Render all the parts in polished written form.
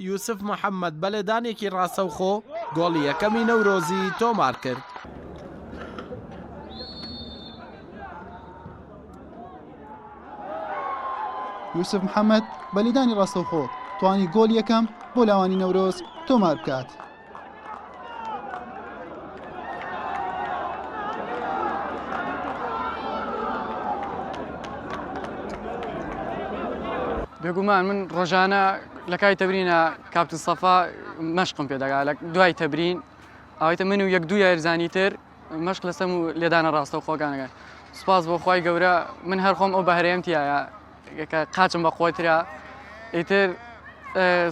یوسف محەممەد بەلێدانێکی ڕاستەوخۆ گۆڵی یەکەمی نەورۆزی تۆمار کرد. یوسف محەممەد بەلێدانی ڕاستەوخۆ توانی گۆڵ یەکەم بۆ لاوانی نەورۆز تۆمار بکات. بێگومان من ڕۆژانە لە کای تەمرینە کاپتن سەفا مەشقم پێ دەگا لە دوای تەمرین ئەوەیتە من و یەک دوو یاریزانی تر مەشق لەسەم و لێدانە ڕاستەوخۆکانەکە. سوپاس بۆ خوای گەورە من هەر خۆم ئەو بەهرەیەم تایە قاچم بە خۆترا. ئیتر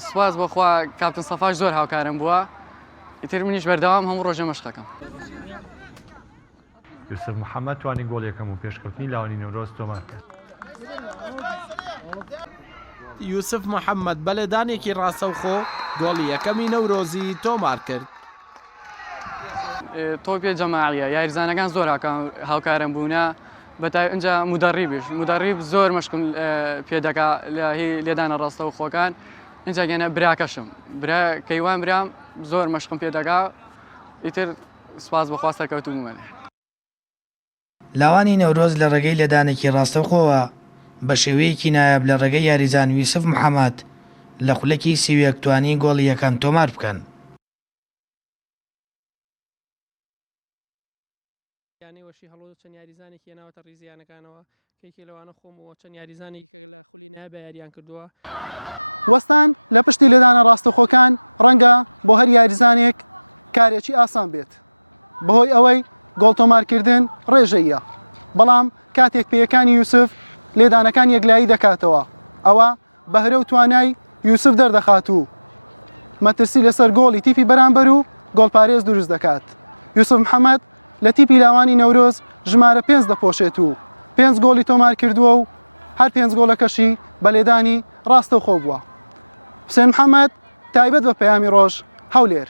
سوپاس بۆخوا کاپتن سەفاش زۆر هاوکارم بووە. ئیتر منیش بەردەوام هەموو ڕۆژە مەشقەکەم. یوسف محەممەد توانی گۆڵ یەکەم و پێشکەوتنی لاوانی نەورۆز تۆمار کرد. یوسف محەممەد بەلێدانێکی ڕاستەوخۆ گۆڵی یەکەمی نەورۆزی تۆمار کرد. تۆ پێ جەماعیە یاریزانەکان زۆر هاوکارم بوونە بەتای ئەنجا مدەڕیبیش مدەڕیب زۆر مەشقم پێ دەکا لە هی لێدانە ڕاستەوخۆکان. ئەنجا گەنە براکەشم برا کەیوان برام زۆر مەشقم پێ دەکا. ئیتر سوپاس بەخوا سەرکەوتوو بوومەێ. لاوانی نەورۆز لە ڕێگەی لێدانێکی ڕاستەوخۆوە بە شێوەیەکی نایاب لە ڕێگەی یاریزان یوسف محەممەد لە خولەکی سیویەک توانی گۆڵی یەکەم تۆمار بکەن. وەشی هەڵۆ چەند یاریزانێکی هێناوەتە ڕیزیانەکانەوە کەیکی لەوانە خۆمەوە چەند یاریزانێکی کە لە خولی نایە یاریان کردووە. وەستان لە پشتی لێدانە ڕاستەوخۆکان ڕەنگە بۆ هەر یاریزانێک کارێکی ئاسان بێت بەهۆی ئەوەی گۆڵ تۆمارکردن ڕێژەیە، بەڵام کاتێک پێیەکانی یوسف لێدانەکان یەکلایی دەکاتەوە ئەوە بەهرە و توانای یوسف دەردەخات و مەترسی لەسەر گۆڵی تیپی بەرامبەر و گۆڵپارێز دروست دەکات. یوسف محەممەد لە تیپی لاوانی نەورۆز ژمارە 5 دەپۆشێت و 5 گۆڵی تۆمار کردووە و هەر 5 گۆڵەکەشی بە لێدانی ڕاستەوخۆ بووە. حوسێن محەممەد تایبەت بە پەیامی ڕۆژ هەولێر.